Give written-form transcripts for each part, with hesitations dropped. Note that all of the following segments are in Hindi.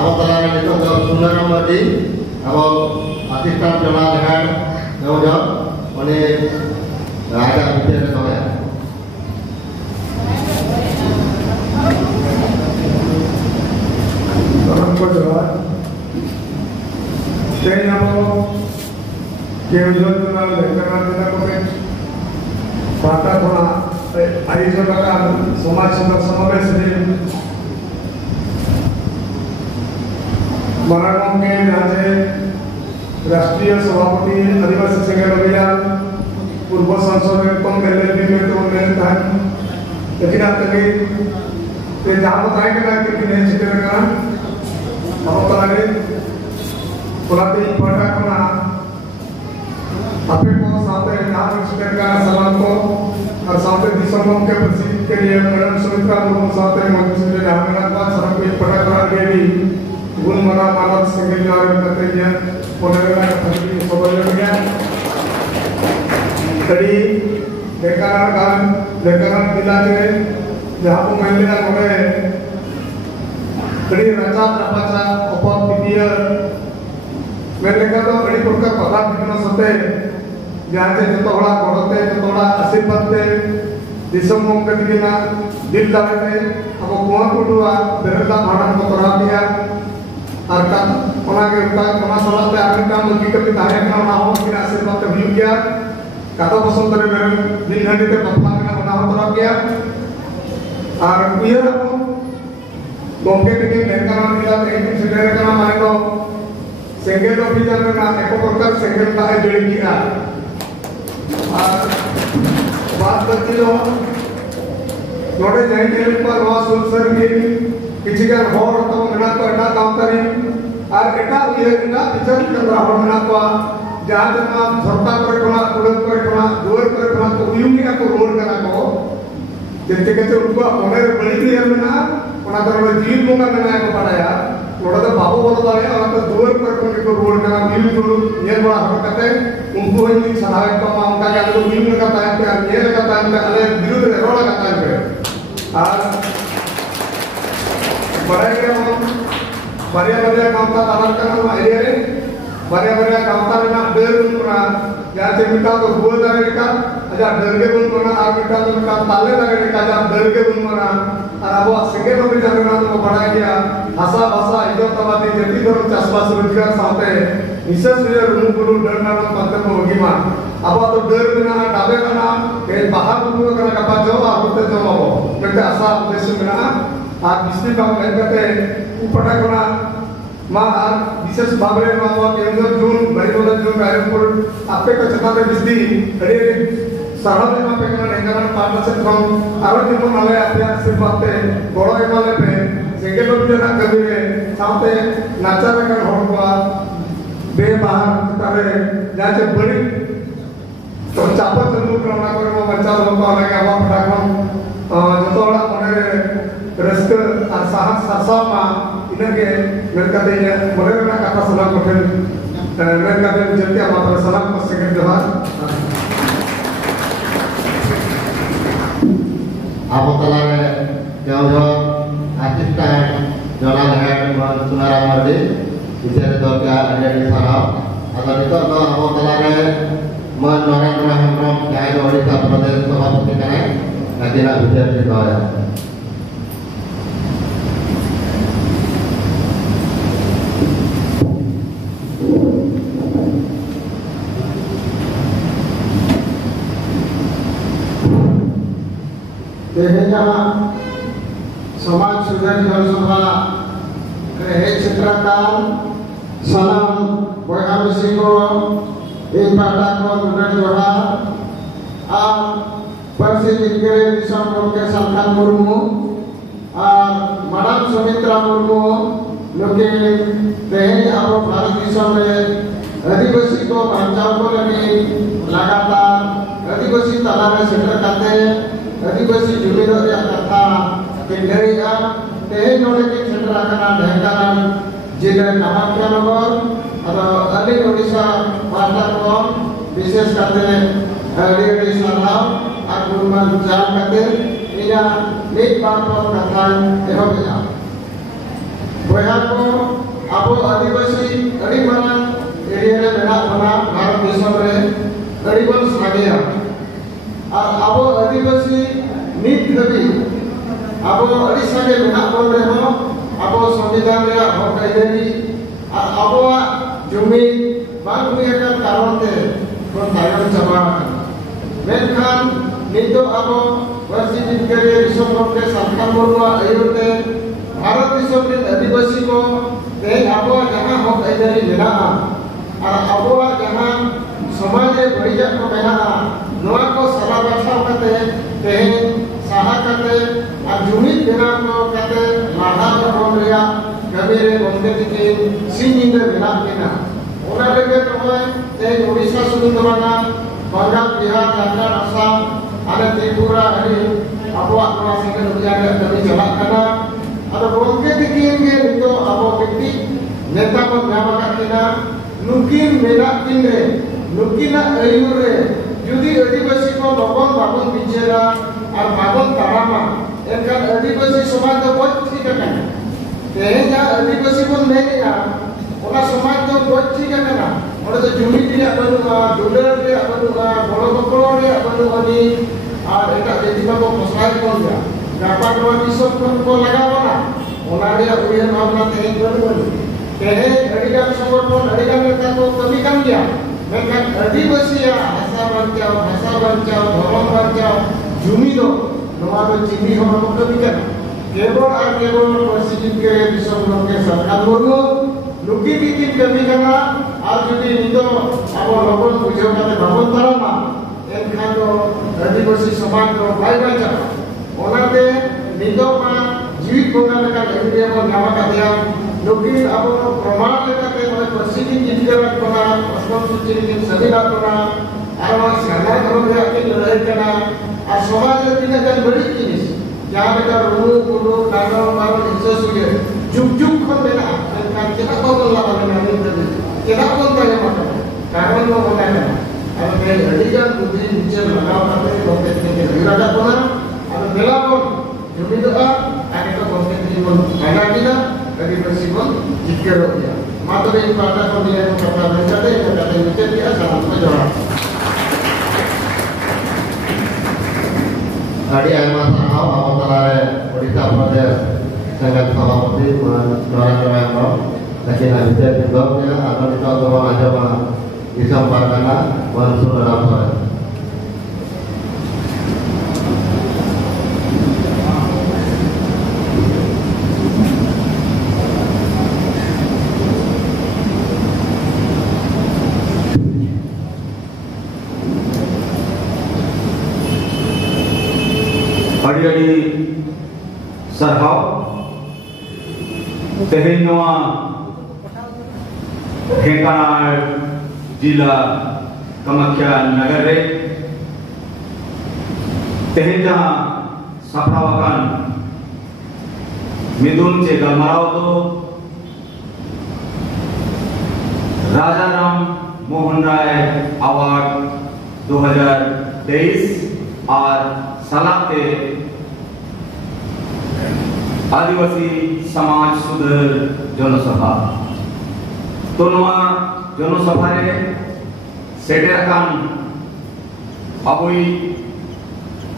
अब तलारे नितो जो सुंदरम मर्दी अब असिस्टेंट जनरल हेड जो उन्हें राजा विद्या तो है को जवाब तेरे नामों केवल चुनाव लेकर आने को पे पाता थोड़ा आयोजन का समाज समावेश है मराठों के राज्य राष्ट्रीय सभापति आदिवासी संघर्ष अभियान पूर्व सांसद कम एलएलबी में तो उन्हें था लेकिन आप तक ये जहाँ बताएंगे ना कि नहीं चित्र का अब तलारे पुलाती पढ़ा करना अपने को साथ जहाँ चित्र का सवाल को और साथ दिसंबर के प्रसिद्ध के लिए मैडम सुमित्रा मुर्मू साथ मंच में जहाँ मेरा बात सड़क पे पढ़ा करा गया भी गुण मना मानव संगीत और करते हैं पुनर्विवाह फैमिली सवाल गया तरी लेकर जिला के जहाँ को महिला होंगे तरी रचा प्रपंचा ओपन पीपीआर मैंने कहा तो बड़ी प्रकार पता बिना सते जहाँ से जो तोड़ा घोड़ते जो तोड़ा आशीर्वाद दे दिसम मुंगे दिना दिल डालते अब कुआं कुटुआ बेरला भाड़ा को तोड़ा दिया और का कोना के सलाते आगे काम लगी कभी ताहे का ना हो कि आशीर्वाद का व्यू किया कातो पसंद करे मेरे दिन घंटे के पपला का बना हो तोड़ा किया और ये मुंगे के लेकर मिला एक सिलेंडर का नाम आए तो सेंगेल ऑफिसर में ना एको प्रकार सेंगेल का जोड़ी किया बात करती हो थोड़े जाएंगे पर वहाँ सुनसर की किसी का हॉर तो मिला तो इतना काम करी और इतना ये इतना पिक्चर कर रहा हो मिला तो जहाँ जब आप झरता करे कोना उड़द करे कोना दूर करे कोना तो यूं नहीं को रोड करा को जितने के उनको अपने बड़ी भी है ना कोना तो रोड जीव को ना मैंने को पढ़ाया थोड़ा तो बाबू बोलता है और तो दूर पर कोने को रोड करा यूं तो ये बड़ा हरकत है उनको ही सहायक का मांग का या तो यूं लगाता है क्या ये लगाता है क्या अलग विरुद्ध रोड लगाता है और बड़ा क्या बढ़िया काम का तालाब करना एरिया रे बढ़िया काम का ना डर बुनना या से मिटा तो हुआ दारे का अजा डर के बुनना आ मिटा तो मिटा ताले दारे का अजा डर के बुनना और अब सिंगे में भी जाना तो बड़ा गया भाषा भाषा इधर तबादी जल्दी करो चासबास रोजगार साथे विशेष ये रूम गुरु डर ना पत्ते को होगी मां अब तो डर बिना डाबे करना के बाहर गुरु करना का बात जाओ होते जाओ बेटा आशा उद्देश्य बिना आ बिस्ती का मैं कहते ऊपर करना मां आर विशेष भावरे में हुआ केंद्र जून बरिबोदा जून रायपुर आपे का चताते बिस्ती अरे सरल में पे करना लेकर पार्टनरशिप फ्रॉम आरोग्य को नाले आपे से बातें बड़ो एमाले पे सिंगल लोग ना कभी साथे नाचा में कर होगा बे बाहर तारे जाचे बड़ी तो चापा चंदू करना करे वो बच्चा लोग को लगा हुआ फटाकम जो तोड़ा मने रस्क और साहस सासामा इनके मेरे दे मने ना कथा सलाम कोठे मेरे दे जल्दी मात्र सलाम को सेकंड जवाब अब तलारे जो असिस्टेंट जनरल हेड सुनाराम मर्दी विशेष तौर पे अडेडी साहब अगर नितो तो अब तलारे मन नरेंद्र हेम्ब्रम जाय ओडिशा प्रदेश सभापति कने नदीना विशेष दिखाया समाज सुधार जनसभा क्षेत्रकाल सलाम बयासी को एक पाटा को उन्नत जोड़ा और परसी जिनके दिसंबर के संतान मुर्मू और मैडम सुमित्रा मुर्मू लोग अब भारत दिसम में आदिवासी को बचाव को लगी लगातार आदिवासी तालाब सेंटर करते आदिवासी जुमीर कथा केंद्रीय तेज नोड़े के क्षेत्र आकना ढेंकानाल जिले कामाख्यानगर और अली ओडिशा वार्ता को विशेष करते अली सालाव और गुरुमान जान करते इना एक बार पर कथा एहो गया बोया को गे मेना बोल रहे हो अब संविधान रे हक आइडेंटी और अब जुमी बांग हुई का कारण ते को तायम चबा मेनखान नितो अब वर्षी जिनके दिसम के सरकार बोलवा आयुते भारत दिसम के आदिवासी को ते अब जहां हक आइडेंटी मेना और अब जहां समाज रे बढ़िया को मेना नोआ को सला बाछा करते तेहेन साहा करते और जुमित बेना को करते लाहा को बोल रिया गबेरे बंदे के सिंह बेना केना ओना लगे तो ते ओडिशा सुनिन दबाना बंगाल बिहार झारखंड असम आने त्रिपुरा हरि अबवा नोआ संगे दुनिया रे कभी चला करना और बंदे के नितो अब व्यक्ति नेता को नाम करना नुकिन मेना किन रे नुकिना आयुर रे जुदी आदिवासी को लोगन बाबन बिचेरा और बाबन तारामा एनखान आदिवासी समाज तो बहुत ठीक है तेहेन जा आदिवासी को मेनेया ओना समाज तो बहुत ठीक है ना और तो जुमी रे बनुआ डुलर रे बनुआ बड़ो बकरो रे बनुआनी और एटा जेदिमा को फसाय को जा गापा गवानी सब को लगावना ओना रे उहे भावना तेहेन बनुआनी तेहेन अडिगान संगठन अडिगान नेता को कमी काम गया मेनखान आदिवासी भाषा बचाओ धर्म बचाओ जुमी दो नोआ दो चिनी हो कमी करना केवल और केवल परिस्थिति के दिसम के सरकार बोलो लुकी की कमी करना और जुदी नितो अब लोगन बुझो करते भवन तरना एनखान दो आदिवासी समाज को बाय बचा ओनाते नितो मा जीवित कोना लेका एरिया को नामा का दिया लुकी अब प्रमाण लेका के परिस्थिति जिनकर कोना अस्पताल सुचिन सदिना कोना और सरकार धर्म रे के लड़ाई करना और समाज रे तीन जन बड़ी जिनिस जहां बेटा रुनु कुनु नानो मारो हिस्सा सुगे जुग खन बेना एनखान केना को बोला बना नहीं केना को ताय मत कारण को होता है और मैं अडिगान बुद्धि नीचे लगाव करते बोलते के विराटा कोना और बेला को जुमी दो आगे तो बोलते के बोल आना किना कभी बसीबन जिक्र हो गया मात्र इन पाटा को दिया को पता नहीं जाते कहते नीचे दिया सलाम को जवाब Tadi ayam sahau apa terare Odisha Pradesh sangat sahauti menora-nora lagi nanti juga ya atau kita coba aja mah disampaikan langsung dalam sore. अड़ी सरहाव तेहेन नोआ ढेंकानाल जिला कामाख्या नगर रे तेहेन जहां सफरावाकान मिदुन चे गलमाराव तो राजा राम मोहन राय अवार्ड 2023 और सलाते आदिवासी समाज सुधर जनसभा तो नोआ जनसभा रे सेटेरकान अबुई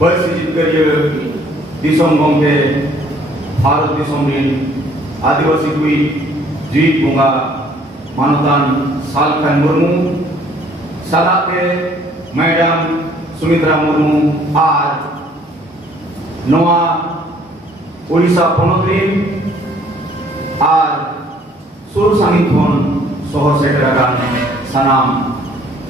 बसी जितकरिय दिसम गंगे भारत दिसम दिन आदिवासी कुई जीत बुंगा मानतान सालखान मुर्मू सलाते मैडम सुमित्रा मुर्मू आज नोआ ओडिशा पनोतरी और सुर सामिथन शहर सेटरागान सनाम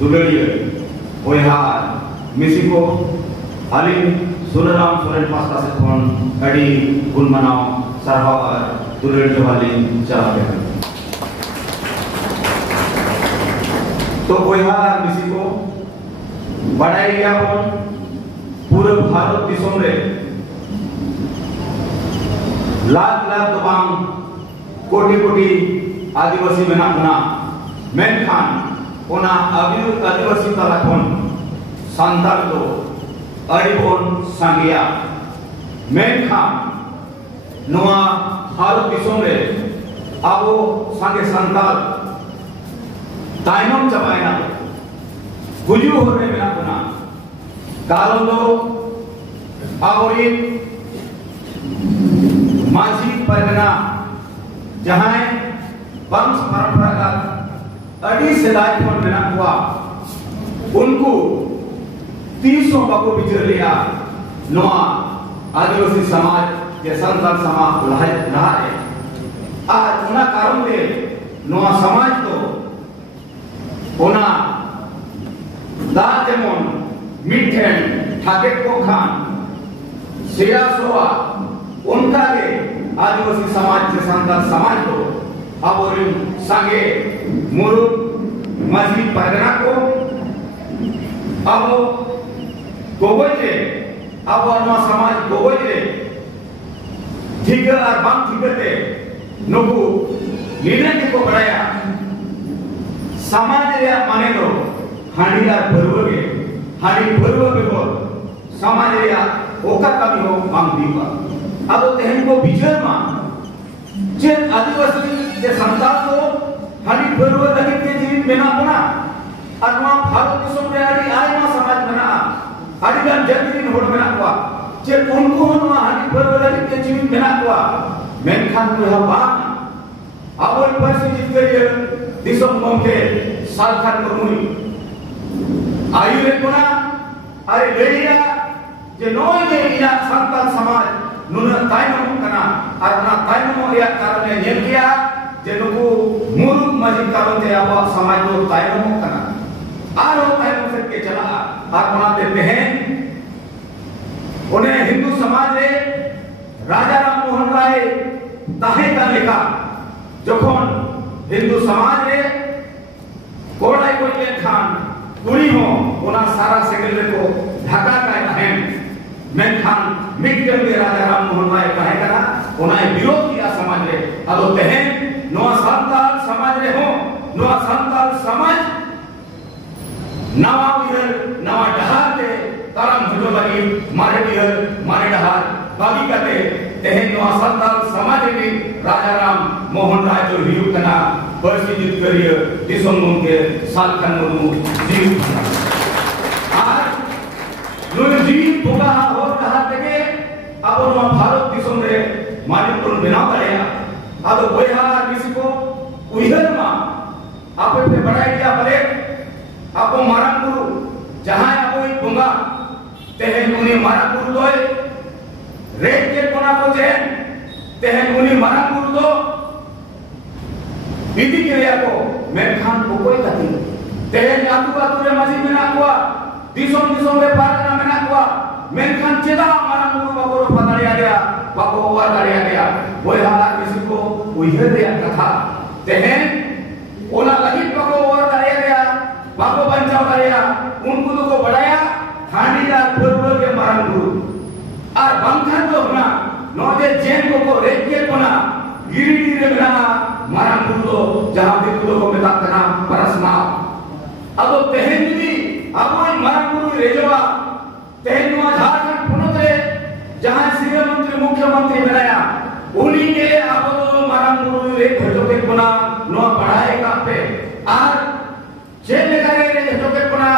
दुलड़िया ओहार मिसिको आलिम सुरराम सोरेन पास्ता से थोन अड़ी गुणमनाव सरहाव दुलड़ जोहालिन चलाते हैं तो ओहार मिसिको बढ़ाई गया पूरे भारत दिसम रे लाख तो बांग कोटी आदिवासी मेना होना मेनखान ओना आदिवासी तलाखन सांताल तो अड़ीबन सांगिया मेनखान नोआ भारत दिसम रे आबो सांगे सांताल तायनम चबायना गुजू होने मेना होना कारण तो आबोरी माजी परगना जहां वंश परंपरागत अड़ी सेदाय खन मेना हुआ उनको 300 बाको बिचर लिया नोआ आदिवासी समाज के संतान समाज लहा है आज उना कारण दे नोआ समाज तो उना दा जेमन मिठेन ठाके को खान सिया सोआ उनका के आदिवासी समाज के संतान समाज को अब संगे मुरु माजी परगना को अब गोवजे अब समाज गोवजे ठीक और बांग ठीकते नुकु निर्णय को बढ़ाया समाज रे माने दो हाड़ी और भरवगे हाड़ी भरवगे को समाज रे ओका कमी हो बांग दीवा अब तेहन को विजय मा जे आदिवासी जे संतान को हाड़ी भरवगे लगे के जीवन बिना बना और भारत दिसम रे आड़ी आयमा समाज बना आड़ी गान जतिन होड़ बना हुआ जे उनको नवा हाड़ी भरवगे लगे के जीवन बना हुआ मेनखान को यह बात आवल परिस्थिति करिए दिसम गमके सालखान मुर्मुनी आयु रे कोना अरे लेडिया जे नोय जे इना संतान समाज नुना तायनम कना और ना तायनम या कारण ने नेल किया जे नुकु मुरुक मजी कारण ते अब समाज को तायनम कना आरो तायनम से के चला और बना देते हैं उन्हें हिंदू समाज रे राजा राम मोहन राय ताहे का लेखा जखन हिंदू समाज रे कोड़ाई को ले खान कुड़ी हो उना सारा सेकंड को ढका का है मैं खान मिटकर के राजा राम मोहन राय कहे करा उना विरोध किया समाज रे अब तहन नवा संताल समाज रे हो नवा संताल समाज नवा विरल नवा डहार के तरम भजो लगी मारे विरल मारे डहार बागी करते तहन नवा संताल समाज रे राजा राम मोहन राय जो हियुक कना परिस्थिति करिए दिसम के सालखान मुर्मू जीव आज नुन जीव बोगा हो रहा तके अब नो भारत दिसम रे मानिपुर बिना पड़ेगा अब बोया किसी को उइहर मा आपे पे बढ़ाई दिया पड़े आपो मारापुर जहां आपो एक बोगा तहन उन्हें मारापुर दोय रेट के कोना को चैन तहन उन्हें मारापुर दो विधि के लिए को मैं खान को कोई कथी तहन आतु आतु रे मजी में ना हुआ दिसों रे पारना में ना हुआ मैं खान चेदा मारापुर बाबू रो पताड़िया गया बाबू ओवा ताड़िया गया वो हां किसी को उइहे दिया कथा तहन ओला लगी बाबू ओवा ताड़िया गया बाबू बंचाव ताड़िया उनको तो को बढ़ाया खांडीदार पूर्व के मारापुर और बंखन तो ना नोजे जैन को रेट के कोना गिरिडी रे बना मारापुर तो जहां भी को मेता कना परसना अब तहन भी अब मारापुर रेजवा तहन मा झारखंड पुनः रे जहां सीएम मंत्री मुख्यमंत्री बनाया उन्हीं के अब तो मारापुर रे भजो के कोना नो बढ़ाए का पे और जेल करे रे भजो के कोना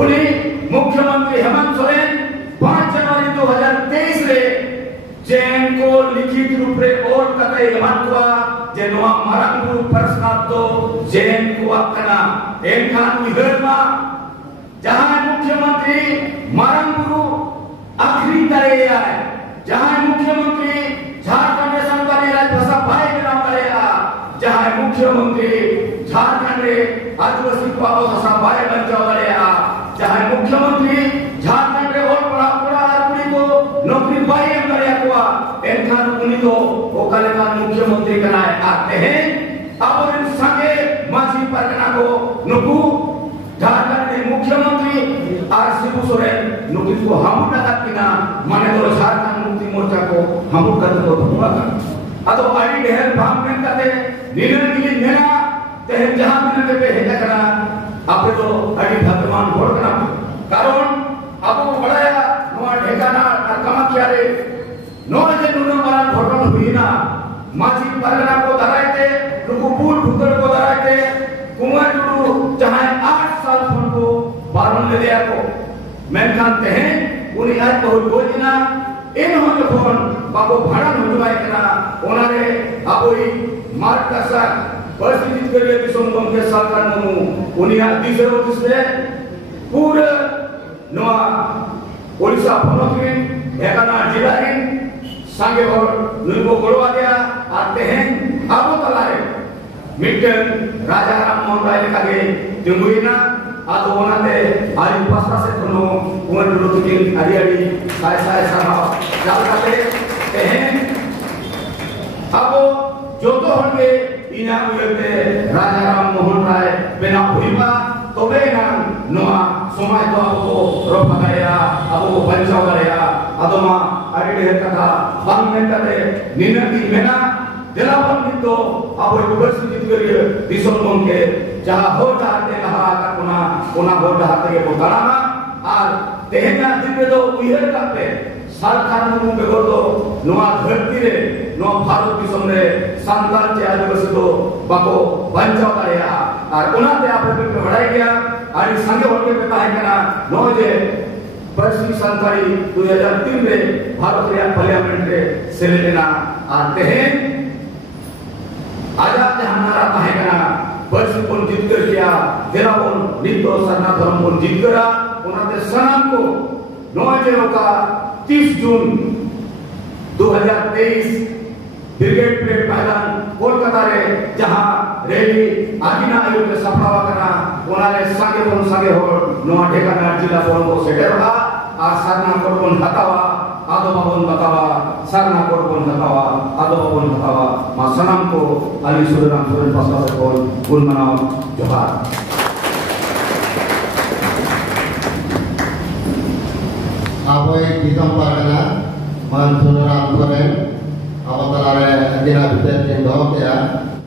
उन्हीं मुख्यमंत्री हेमंत सोरेन 5 जनवरी 2023 रे जैन को लिखित रूप रे और कतई मानवा जे नोआ मारापुर प्रस्ताव तो जैन को अपना एनखान विधर्मा जहां मुख्यमंत्री मारापुर आखिरी तरह है जहां मुख्यमंत्री झारखंड में संतानी राज भाषा भाई के नाम करे जहां मुख्यमंत्री झारखंड रे आदिवासी को भाषा भाई बन जाओ जहां मुख्यमंत्री झारखंड रे और बड़ा बड़ा आदमी को नौकरी पाई हम करे को एनखान उनी तो ओकाले का मुख्यमंत्री कराए आते हैं अब इन संगे माजी परगना को नुकु झारखंड के मुख्यमंत्री आर शिबू सोरेन नुकु को हम तक किना माने तो झारखंड मुक्ति मोर्चा को हम कत को भगवा अतो आड़ी ढेर भाग में करते निर्णय के लिए मेरा तहन जहां मिलने पे है करा आपे तो आड़ी भगवान भोर करा कारण अब बड़ाया नोआ ढेकाना कमाकिया रे नोआ जे नुना मारा घटना हुई ना माजी परगना को धराइते नुकु पुल भुतर को धराइते कुमार टुडू जहां 8 साल फोन को बारन ले दिया को मैं जानते हैं उन्हें आज बहुत बोलना इन हो जो phone bako bharan hunjai kana onare aboi markasa परिस्थिति के लिए दिसों के सरकार नमु उनिया दिसरो दिसरे पूरे नोआ ओडिशा पनोकिन एकाना जिलाइन सांगे और नुइबो गोलवा गया आते हैं आबो तलारे मिटन राजा राम मोहन राय कागे जंगुइना आदो ओनाते आरी पास्ता से कोनो उमर रुतुकिन आरी साय साय सारा जाल काते हैं आबो जोतो होंगे इना उयते राजा राम मोहन राय बेना हुइबा तबे नान नोआ समय तो आबो रोपगाया आबो बंचावगाया आदमा आडिडे कथा बांग मेंताते निनती मेना देलावन कितो आबो परिस्थिति करिए दिसों के जहां हो जाते लहा का कोना हो जाते के बोताना और तेहना दिन दो उयर काते सरकार नु बेगो दो नोआ धरती रे नोआ भारत दिसों रे संतान चे आदिवासी तो बाको बंचाव दाया और उनाते आपे पे बढ़ाई गया और संगे होके पता है ना नो जे परसी संतारी 2003 में भारत रे पार्लियामेंट रे सेलेना आते हैं आजाद हमारा कहेगा परसी कोन जीत कर किया तेरा कोन नितो सरना धर्म कोन जीत करा उनाते सनाम को नो जे का 30 जून 2023 ब्रिगेड परेड मैदान कोलकाता रे जहां रैली आगिना आयोग के सफलवा करना ओनारे संगे हो नोआ ढेकाना जिला फोन को सेटेरवा आ सरना कोन हतावा आदो बाबन बतावा सरना कोन हतावा आदो बाबन हतावा मा सनम को अली सुरराम सुरन पासा से कोन गुण मनाओ जोहार Apoy Kisam Pargana Man Sunuram Soren Apo Talare Adina Biten Jenggo ya